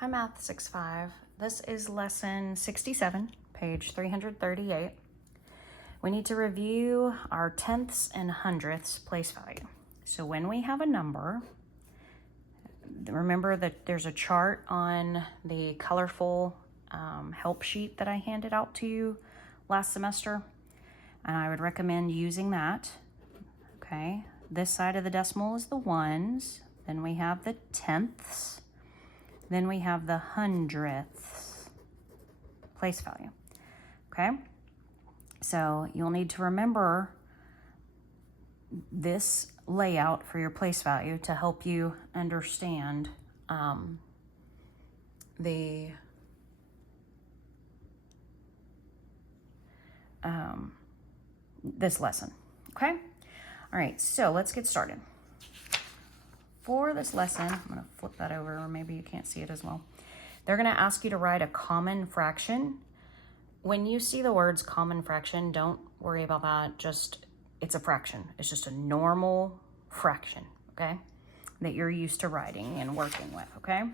Hi Math 6-5. This is lesson 67, page 338. We need to review our tenths and hundredths place value. So when we have a number, remember that there's a chart on the colorful help sheet that I handed out to you last semester, and I would recommend using that. Okay, this side of the decimal is the ones, then we have the tenths, then we have the hundredths place value. Okay, so you'll need to remember this layout for your place value to help you understand this lesson. Okay, all right, so let's get started. For this lesson, I'm going to flip that over, or maybe you can't see it as well. They're going to ask you to write a common fraction. When you see the words common fraction, don't worry about that. Just, it's a fraction. It's just a normal fraction, okay, that you're used to writing and working with, okay?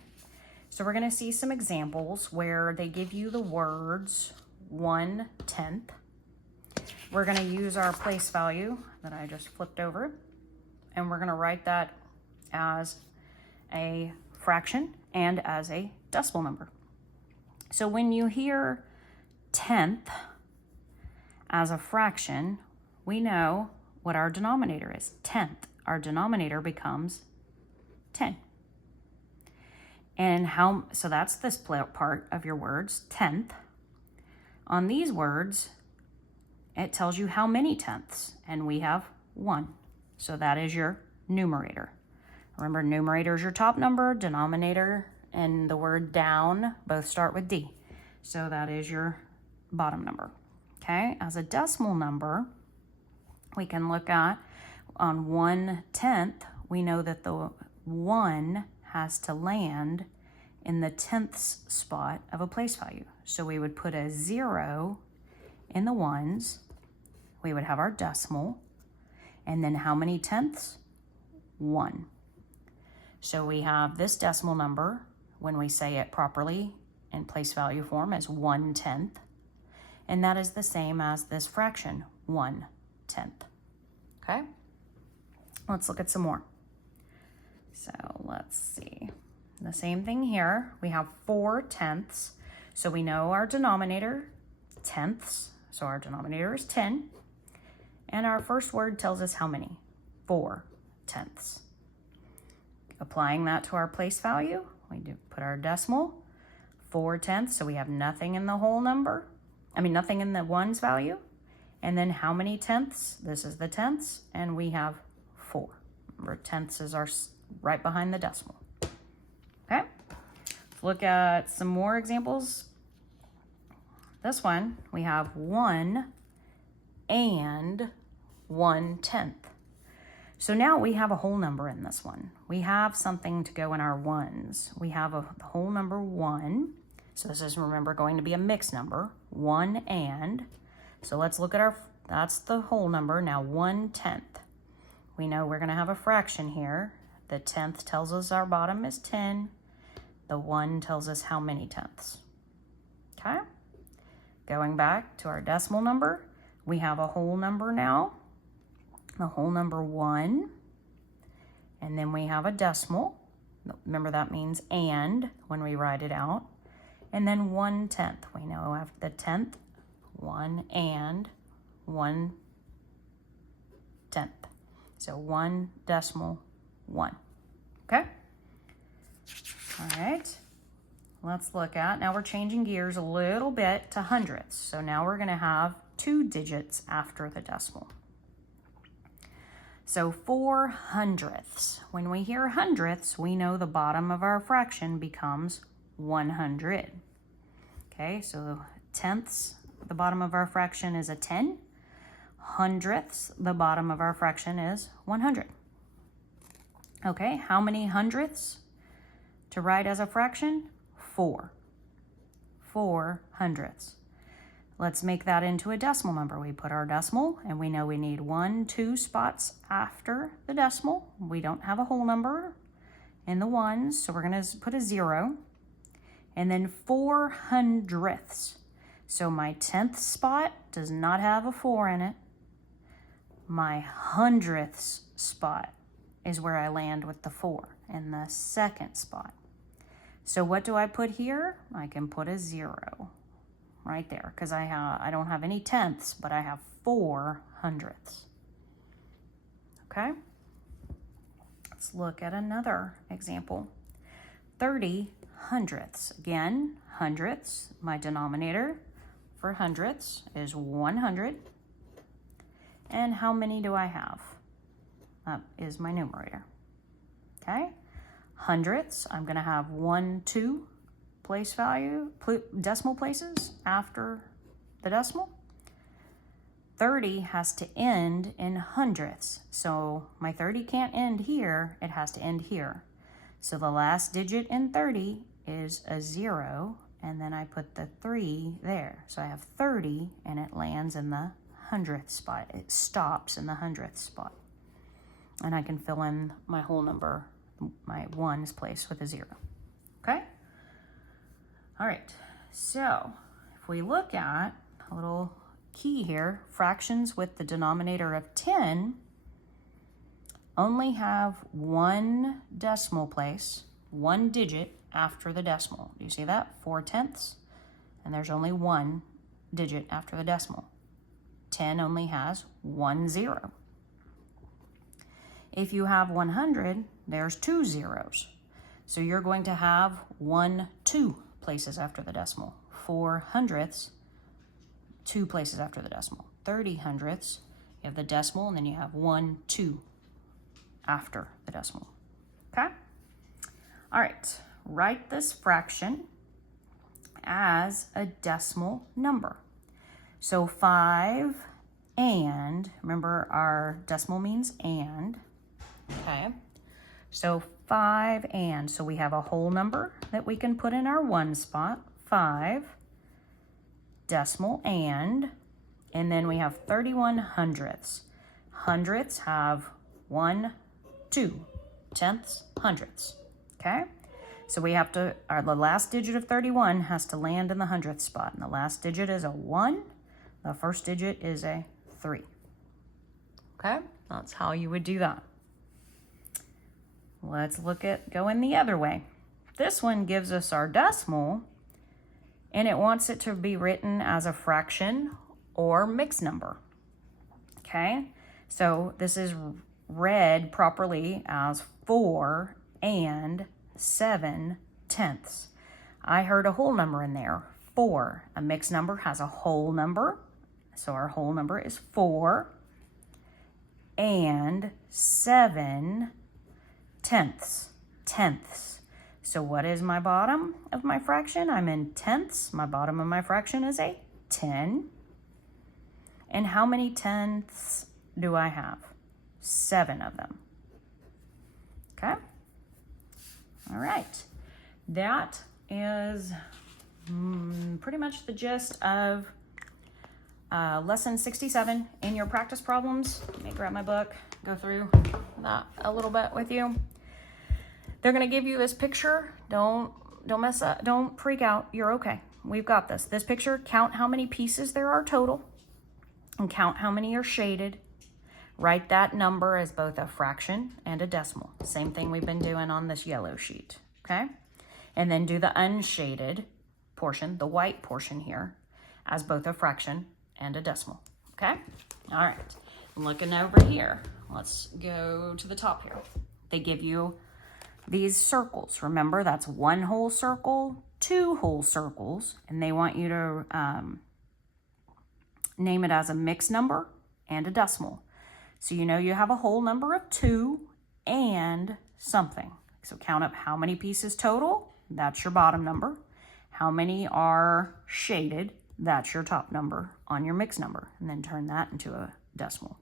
So we're going to see some examples where they give you the words 1/10. We're going to use our place value that I just flipped over, and we're going to write that as a fraction and as a decimal number. So when you hear tenth as a fraction, we know what our denominator is, tenth. Our denominator becomes 10. And so that's this part of your words, tenth. On these words, it tells you how many tenths, and we have 1. So that is your numerator. Remember, numerator is your top number, denominator and the word down both start with D. So that is your bottom number. Okay, as a decimal number, we can look at on 1/10, we know that the 1 has to land in the tenths spot of a place value. So we would put a 0 in the ones, we would have our decimal, and then how many tenths? 1. So we have this decimal number, when we say it properly in place value form, as 1/10. And that is the same as this fraction, 1/10. Okay? Let's look at some more. So let's see. The same thing here. We have 4/10. So we know our denominator, tenths. So our denominator is 10. And our first word tells us how many? 4/10. Applying that to our place value, we do put our decimal, 4/10, so we have nothing in the whole number. Nothing in the ones value. And then how many tenths? This is the tenths, and we have 4. Remember, tenths is our right behind the decimal. Okay, let's look at some more examples. This one, we have 1 and 1/10. So now we have a whole number in this one. We have something to go in our ones. We have a whole number 1. So this is, remember, going to be a mixed number, 1 and. So let's look at that's the whole number. Now 1/10. We know we're going to have a fraction here. The tenth tells us our bottom is 10. The 1 tells us how many tenths. Okay? Going back to our decimal number, we have a whole number now. The whole number 1, and then we have a decimal. Remember, that means and when we write it out. And then 1/10. We know after the 10th, 1 and 1/10. So 1 decimal 1. Okay? All right. Let's look at, now we're changing gears a little bit to hundredths. So now we're going to have 2 digits after the decimal. So 4 hundredths. When we hear hundredths, we know the bottom of our fraction becomes 100. Okay, so tenths, the bottom of our fraction is a 10. Hundredths, the bottom of our fraction is 100. Okay, how many hundredths to write as a fraction? 4. 4 hundredths. Let's make that into a decimal number. We put our decimal, and we know we need 1, 2 spots after the decimal. We don't have a whole number in the ones, so we're going to put a 0. and then 400ths. So my 10th spot does not have a 4 in it. My 100ths spot is where I land with the 4 in the second spot. So what do I put here? I can put a 0 right there because I don't have any tenths, but I have 400ths. Okay? Let's look at another example. 30 hundredths. Again, hundredths, my denominator for hundredths is 100. And how many do I have? That is my numerator. Okay? Hundredths, I'm going to have 1, 2 place value, decimal places after the decimal. 30 has to end in hundredths. So my 30 can't end here, it has to end here. So the last digit in 30 is a 0, and then I put the 3 there. So I have 30, and it lands in the 100th spot. It stops in the 100th spot. And I can fill in my whole number, my 1's place with a 0. Okay? All right, so if we look at a little key here, fractions with the denominator of 10 only have 1 decimal place, 1 digit after the decimal. Do you see that? 4/10, and there's only 1 digit after the decimal. 10 only has 1 0. If you have 100, there's 2 zeros. So you're going to have 1 2 places after the decimal. 4 hundredths, 2 places after the decimal. 30 hundredths, you have the decimal, and then you have 1 2 after the decimal. Okay? All right, write this fraction as a decimal number. So 5 and, remember our decimal means and, okay? So 5 and, so we have a whole number that we can put in our 1 spot, 5, decimal and then we have 31 hundredths. Hundredths have 1, 2, tenths, hundredths, okay? So we have to, the last digit of 31 has to land in the 100th spot, and the last digit is a 1, the first digit is a 3. Okay, that's how you would do that. Let's look at going the other way. This one gives us our decimal, and it wants it to be written as a fraction or mixed number. Okay, so this is read properly as 4 and 7 tenths. I heard a whole number in there, 4. A mixed number has a whole number, so our whole number is 4 and 7 tenths. So what is my bottom of my fraction? I'm in tenths. My bottom of my fraction is a 10. And how many tenths do I have? 7 of them. Okay? All right. That is pretty much the gist of lesson 67 in your practice problems. Let me grab my book, go through that a little bit with you. They're going to give you this picture. Don't mess up. Don't freak out. You're okay. We've got this. This picture, count how many pieces there are total and count how many are shaded. Write that number as both a fraction and a decimal. Same thing we've been doing on this yellow sheet, okay? And then do the unshaded portion, the white portion here, as both a fraction and a decimal, okay? All right, looking over here. Let's go to the top here. They give you these circles. Remember, that's 1 whole circle, 2 whole circles, and they want you to name it as a mixed number and a decimal. So you know you have a whole number of 2 and something. So count up how many pieces total. That's your bottom number. How many are shaded. That's your top number on your mixed number. And then turn that into a decimal.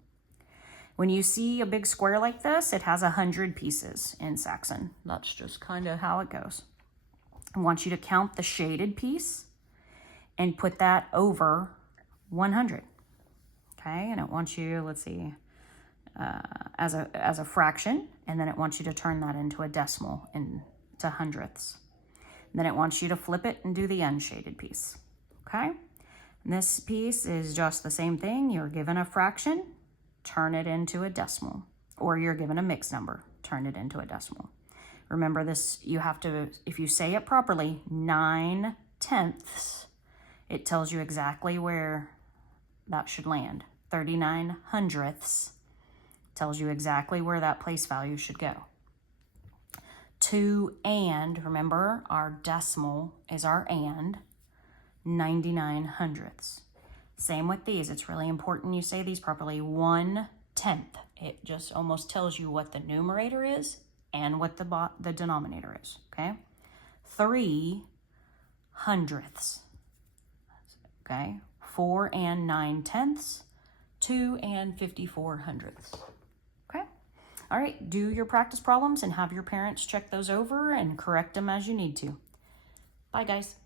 When you see a big square like this, it has 100 pieces in Saxon. That's just kind of how it goes. I want you to count the shaded piece and put that over 100. Okay, and it wants you, let's see, as a fraction, and then it wants you to turn that into a decimal, into hundredths. Then it wants you to flip it and do the unshaded piece, okay? And this piece is just the same thing. You're given a fraction, turn it into a decimal, or you're given a mixed number, turn it into a decimal. Remember this, you have to, if you say it properly, 9/10, it tells you exactly where that should land. 39/100 tells you exactly where that place value should go. 2 and, remember our decimal is our and, 99/100. Same with these, it's really important you say these properly. 1/10, it just almost tells you what the numerator is and what the denominator is, okay? 3/100, okay? 4 and 9/10, 2 and 54/100. Okay? All right, do your practice problems and have your parents check those over and correct them as you need to. Bye, guys.